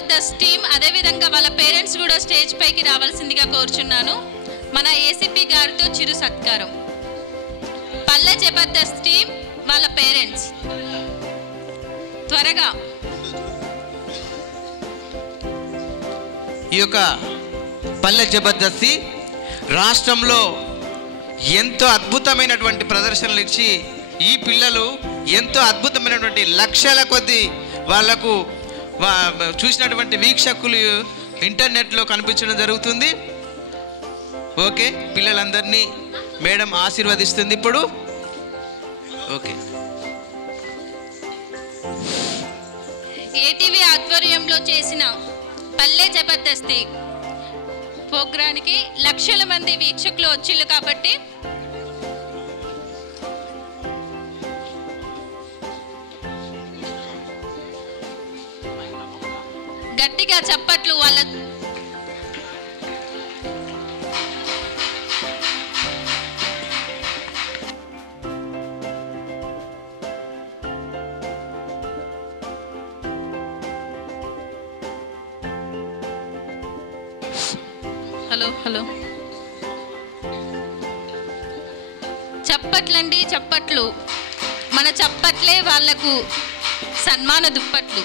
Jabardasth team అదేవిధంగా వాళ్ళ parents కూడా స్టేజ్ పైకి రావాల్సిందిగా కోరుచున్నాను. మన ఏసీపీ గారితో చిరు సత్కారం. పల్లె జబర్దస్త్ టీమ్ వాళ్ళ పేరెంట్స్ త్వరగా. ఈ యొక్క పల్లె జబర్దస్తి రాష్ట్రంలో ఎంతో అద్భుతమైనటువంటి ప్రదర్శనలు ఇచ్చి ఈ పిల్లలు ఎంతో అద్భుతమైనటువంటి లక్షల కొద్ది వాళ్లకు చూసినటువంటి వీక్షకులు ఇంటర్నెట్లో కనిపించడం జరుగుతుంది. ఓకే, పిల్లలందరినీ మేడం ఆశీర్వదిస్తుంది ఇప్పుడు. ఓకే, ఏటీవీ ఆధ్వర్యంలో చేసిన పల్లె జబర్దస్తి ప్రోగ్రానికి లక్షల మంది వీక్షకులు వచ్చిళ్ళు కాబట్టి గట్టిగా చప్పట్లు. వాళ్ళ హలో హలో చప్పట్లండి, చప్పట్లు. మన చప్పట్లే వాళ్లకు సన్మాన దుప్పట్లు.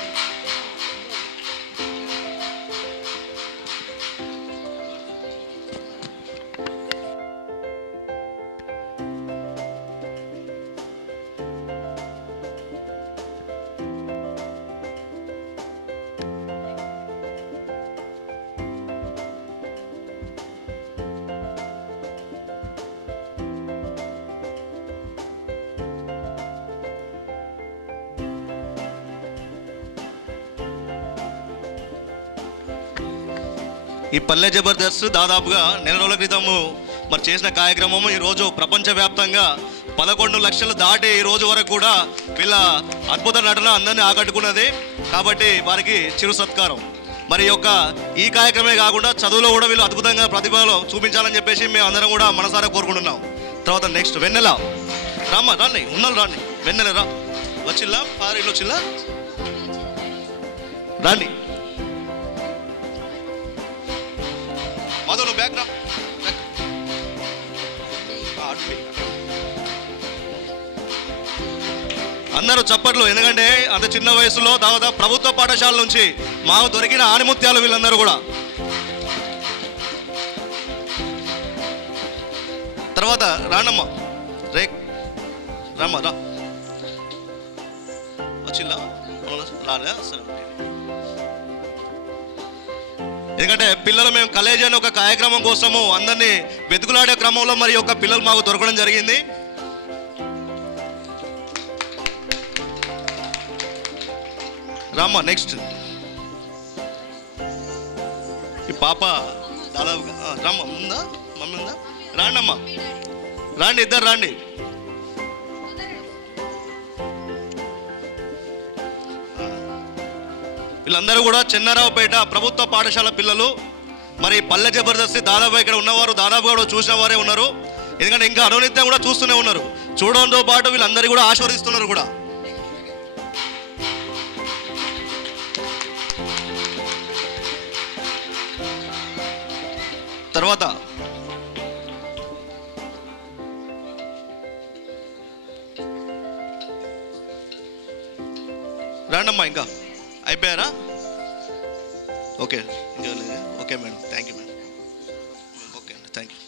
ఈ పల్లె జబర్దస్త్ దాదాపుగా నెల రోజుల క్రితము మరి చేసిన కార్యక్రమము ఈరోజు ప్రపంచవ్యాప్తంగా 11 లక్షలు దాటి ఈ రోజు వరకు కూడా వీళ్ళ అద్భుత నటన అందరినీ ఆకట్టుకున్నది. కాబట్టి వారికి చిరు సత్కారం. మరి ఈ కార్యక్రమే కాకుండా చదువులో కూడా వీళ్ళు అద్భుతంగా ప్రతిభలో చూపించాలని చెప్పేసి మేము అందరం కూడా మనసారా కోరుకుంటున్నాం. తర్వాత నెక్స్ట్ వెన్నెల. రామ్మ రాండి, ఉన్నాళ్ళు రాండి. వెన్నెల రా, వచ్చిల్లా పారిలో వచ్చిల్లా రాండి. మధు బ్యాక్ రా. అందరూ చప్పట్లు. ఎందుకంటే అంత చిన్న వయసులో దాదాపు ప్రభుత్వ పాఠశాల నుంచి మాకు దొరికిన ఆణిముత్యాలు వీళ్ళందరూ కూడా. తర్వాత రానమ్మ రే, రమ్మ రా. వచ్చిల్లా రాలే సరే. ఎందుకంటే పిల్లలు మేము కలేజ్ అనే ఒక కార్యక్రమం కోసము అందరినీ వెతుకులాడే క్రమంలో మరి పిల్లలు మాకు దొరకడం జరిగింది. రామ్మ నెక్స్ట్. ఈ పాప దాదాపుగా రామ్మ ఉందా, మమ్మీ ఉందా? రాండి అమ్మ, రాండి, ఇద్దరు రాండి. వీళ్ళందరూ కూడా చెన్నారావుపేట ప్రభుత్వ పాఠశాల పిల్లలు. మరి పల్లె జబర్దస్తి దాదాపు ఇక్కడ ఉన్నవారు దాదాపుగా కూడా చూసిన వారే ఉన్నారు. ఎందుకంటే ఇంకా అనునిత్యం కూడా చూస్తూనే ఉన్నారు. చూడడంతో పాటు వీళ్ళందరూ కూడా ఆశీర్వదిస్తున్నారు కూడా. తర్వాత రాండమ్మా. ఇంకా అయిపోయారా? Okay, okay madam, thank you madam. Okay అండి, థ్యాంక్ యూ.